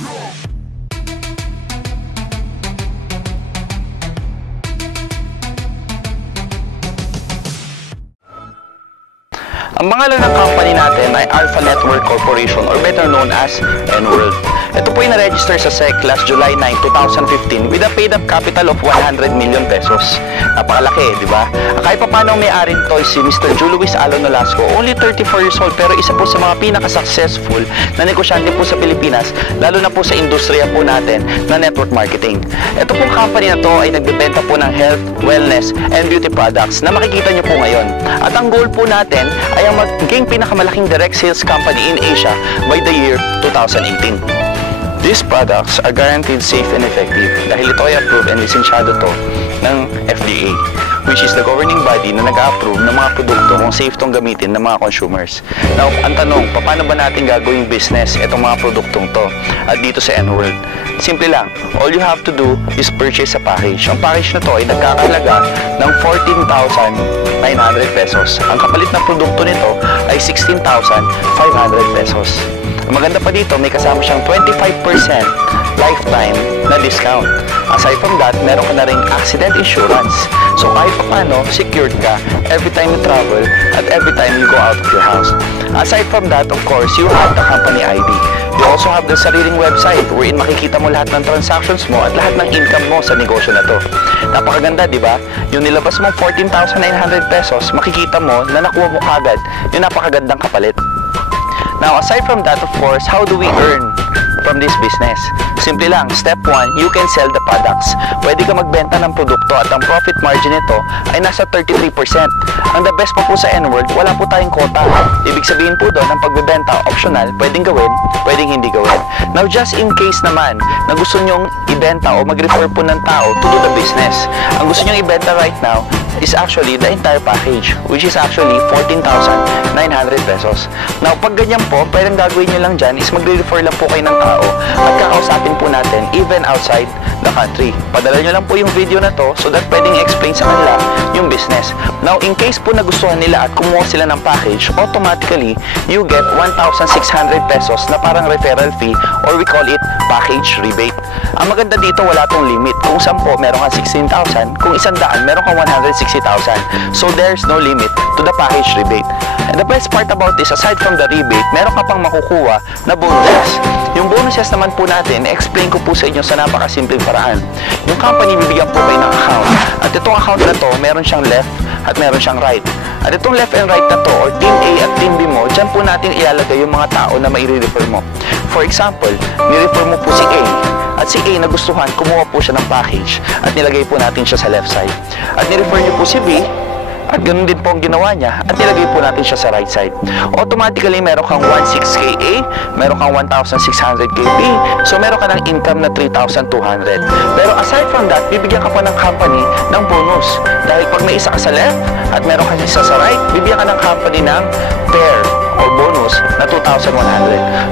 Ang pangalan ng company natin ay Alpha Network Corporation or better known as N-World. Ito po ay na-register sa SEC last July 9, 2015 with a paid-up capital of 100 million pesos. Napakalaki, di ba? Kahit pa paano may-ari nito ay si Mr. Julius Alon Nolasco, only 34 years old pero isa po sa mga pinaka-successful na negosyante po sa Pilipinas, lalo na po sa industriya po natin na network marketing. Ito pong company na to ay nagbebenta po ng health, wellness, and beauty products na makikita nyo po ngayon. At ang goal po natin ay ang maging pinakamalaking direct sales company in Asia by the year 2018. These products are guaranteed safe and effective dahil ito ay approved and lisensyado to ng FDA, which is the governing body na nag-approve ng mga produkto kung safe tong gamitin ng mga consumers. Now, ang tanong, paano ba natin gagawing business itong mga produktong to at dito sa N-World? Simple lang, all you have to do is purchase a package. Ang package na to ay nagkakahalaga ng 14,900 pesos. Ang kapalit na produkto nito ay 16,500 pesos. Ang maganda pa dito, may kasama siyang 25% lifetime na discount. Aside from that, meron ka na ring accident insurance. So kahit pa paano, secured ka every time you travel at every time you go out of your house. Aside from that, of course, you have the company ID. You also have the sariling website wherein makikita mo lahat ng transactions mo at lahat ng income mo sa negosyo na to. Napakaganda, di ba? Yung nilabas mong 14,900 pesos, makikita mo na nakuha mo kagad yung napakagandang kapalit. Now, aside from that, of course, how do we earn from this business? Simple lang, step 1, you can sell the products. Pwede ka magbenta ng produkto at ang profit margin nito ay nasa 33%. Ang the best pa po sa N-World, wala po tayong quota. Ibig sabihin po doon, ang pagbebenta optional, pwedeng gawin, pwedeng hindi gawin. Now, just in case naman na gusto nyong ibenta o mag-refer po ng tao to do the business, ang gusto nyong ibenta right now is actually the entire package, which is actually 14,900 pesos. Now, pag ganyan po, pwedeng gagawin nyo lang dyan is magre-refer lang po kayo ng tao at kakausapin po natin even outside the country. Padala nyo lang po yung video na to so that pwedeng explain sa kanila yung business. Now, in case po nagustuhan nila at kumuha sila ng package, automatically, you get 1,600 pesos na parang referral fee or we call it package rebate. Ang maganda dito, wala tong limit. Kung 10, meron kang 16,000. Kung 100, meron kang 160,000. So, there's no limit to the package rebate. And the best part about this, aside from the rebate, meron ka pang makukuha na bonuses. Yung bonuses naman po natin, explain ko po sa inyo sa napakasimpleng paraan. Yung company, bibigyan po kayo ng account. At itong account na to, meron siyang left at meron siyang right. At itong left and right na to, or Team A at Team B mo, dyan po natin ilalagay yung mga tao na mai-refer mo. For example, ni-refer mo po si A. At si A nagustuhan, kumuha po siya ng package at nilagay po natin siya sa left side. At ni-refer niyo po si B at ganun din po ang ginawa niya at nilagay po natin siya sa right side. Automatically, meron kang 16K A, meron kang 1,600K B, so meron ka ng income na 3,200. Pero aside from that, bibigyan ka pa ng company ng bonus. Dahil pag may isa ka sa left at meron ka isa sa right, bibigyan ka ng company ng pair or bonus na 2,100.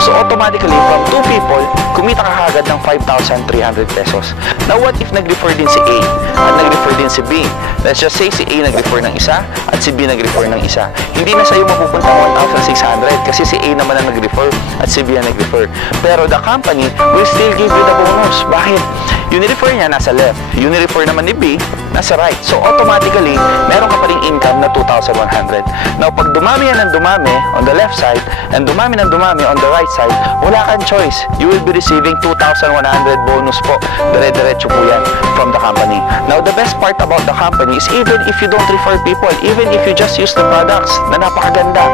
So automatically, from 2 people, kumita ka kagad ng 5,300 pesos. Now, what if nag-refer din si A at nag-refer din si B? Let's just say si A nag-refer ng isa at si B nag-refer ng isa. Hindi na sa'yo mapupunta 1,600 kasi si A naman ang nag-refer at si B ang nag-refer. Pero the company will still give you the bonus. Bakit? Yung ni-refer niya nasa left, yung ni-refer naman ni B nasa right. So automatically, meron ka pa ring income na 2,100. Now, pag dumami yan ng dumami on the left side and dumami ng dumami on the right side, wala kang choice. You will be receiving 2,100 bonus po. Dire-diretso po yan from the company. Now, the best part about the company is even if you don't refer people, even if you just use the products na napakaganda,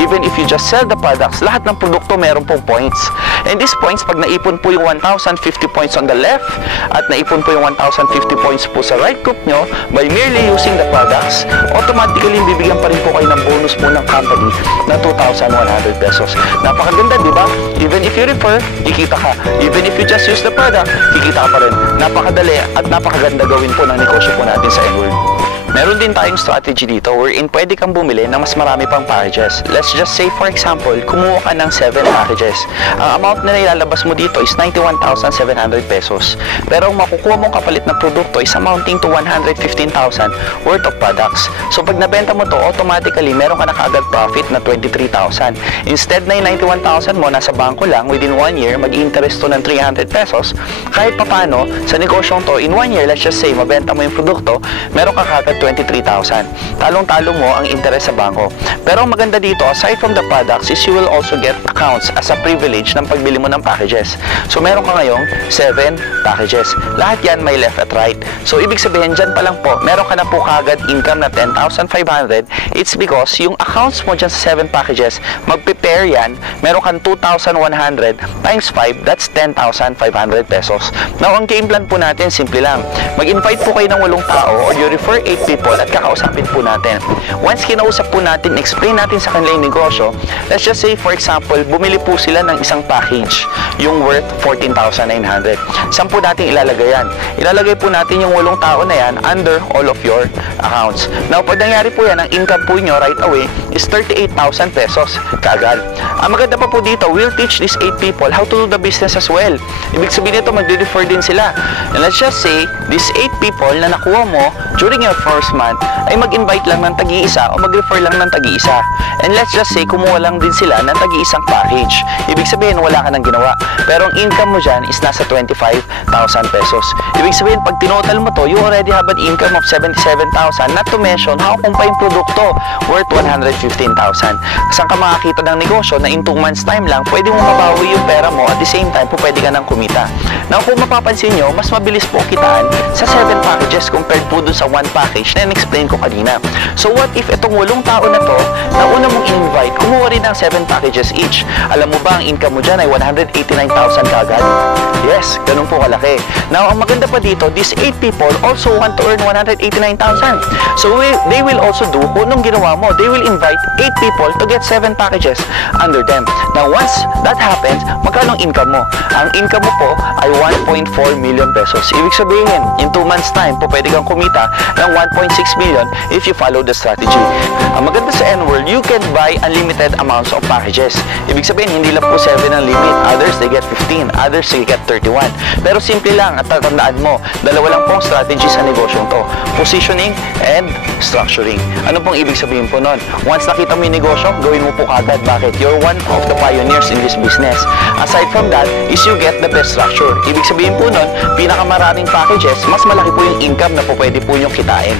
even if you just sell the products, lahat ng produkto meron pong points. And these points, pag naipon po yung 1,050 points on the left at naipon po yung 1,050 points po sa right group nyo by merely using the products, automatically bibigyan pa rin po kayo ng bonus po ng company na 2,100 pesos. Napakaganda, di ba? Even if you refer, kikita ka. Even if you just use the product, kikita ka pa rin. Napakadali at napakaganda gawin po ng negosyo po natin sa N-World. Meron din tayong strategy dito wherein pwede kang bumili ng mas marami pang packages. Let's just say for example, kumuha ka ng 7 packages. Ang amount na ilalabas mo dito is 91,700 pesos. Pero ang makukuha mong kapalit na produkto is amounting to 115,000 worth of products. So pag nabenta mo to, automatically meron ka na kaagad profit na 23,000. Instead na yung 91,000 mo nasa bangko lang, within 1 year, mag-interest to ng 300 pesos. Kahit papano, sa negosyong to, in 1 year, let's just say, mabenta mo yung produkto, meron ka kaagad 23,000. Talong-talo mo ang interest sa bangko. Pero ang maganda dito, aside from the products, is you will also get accounts as a privilege ng pagbili mo ng packages. So meron ka ngayong 7 packages. Lahat yan may left at right. So ibig sabihin, dyan pa lang po, meron ka na po kaagad income na 10,500. It's because yung accounts mo dyan sa 7 packages, mag-prepare yan, meron kang 2,100 times 5, that's 10,500 pesos. Now, ang game plan po natin, simple lang. Mag-invite po kayo ng 8 tao or you refer 8 people at kakausapin po natin. Once kinausap po natin, explain natin sa kanila yung negosyo, let's just say, for example, bumili po sila ng isang package, yung worth 14,900. Saan po natin ilalagay yan? Ilalagay po natin yung 8 tao na yan under all of your accounts. Now, pag nangyari po yan, ang income po nyo right away is 38,000 pesos kaagad. Ang maganda pa po dito, we'll teach these 8 people how to do the business as well. Ibig sabihin nito, magre-refer din sila. And let's just say, these 8 people na nakuha mo during your first month ay mag-invite lang ng tagi-isa o mag-refer lang ng tagi-isa. And let's just say, kumuha lang din sila ng tagi-isang package. Ibig sabihin, wala ka nang ginawa. Pero ang income mo dyan is nasa 25,000 pesos. Ibig sabihin, pag tinotal mo to, you already have an income of 77,000, not to mention, how kung pa yung produkto worth 115,000. Saan ka makakita ng negosyo na in 2 months time lang, pwede mo mabawi yung pera mo at the same time, po pwede ka nang kumita. Now, kung mapapansin nyo, mas mabilis po kitaan sa 7 packages compared po dun sa 1 package na in-explain ko kanina. So, what if itong 8 tao na to, na una mong in-invite, kumuha rin ng 7 packages each. Alam mo ba, ang income mo dyan ay 189,000 kaagad? Yes, ganun po kalaki. Now, ang maganda pa dito, these 8 people also want to earn 189,000. So, they will also do kung anong ginawa mo. They will invite 8 people to get 7 packages under them. Now, once that happens, magkano ang income mo? Ang income mo po ay 1.4 million pesos. Ibig sabihin, in 2 months time, po pwede kang kumita ng 1.6 million if you follow the strategy. Ang maganda sa N-World, you can buy unlimited amounts of packages. Ibig sabihin, hindi lang po 7 ang limit. Others, they get 15. Others, they get 31. Pero simple lang at tatandaan mo, dalawa lang pong strategy sa negosyong to. Positioning and structuring. Ano pong ibig sabihin po nun? Once nakita mo yung negosyo, gawin mo po kagad. Bakit? You're one of the pioneers in this business. Aside from that, is you get the best structure. Ibig sabihin po nun, pinakamaraming packages, mas malaki po yung income na po pwede po nyo kitain.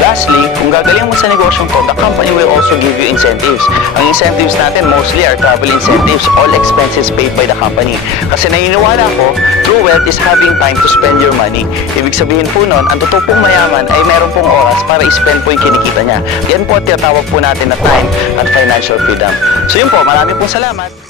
Lastly, kung gagaling mo sa negosyong to, the company will also give you incentives. Ang incentives natin mostly are travel incentives, all expenses paid by the company. Kasi naniniwala ko, true wealth is having time to spend your money. Ibig sabihin po nun, ang totoo pong mayaman ay meron pong oras para i-spend po yung kinikita niya. Yan po tinatawag po natin na time at financial freedom. So yun po, marami pong salamat.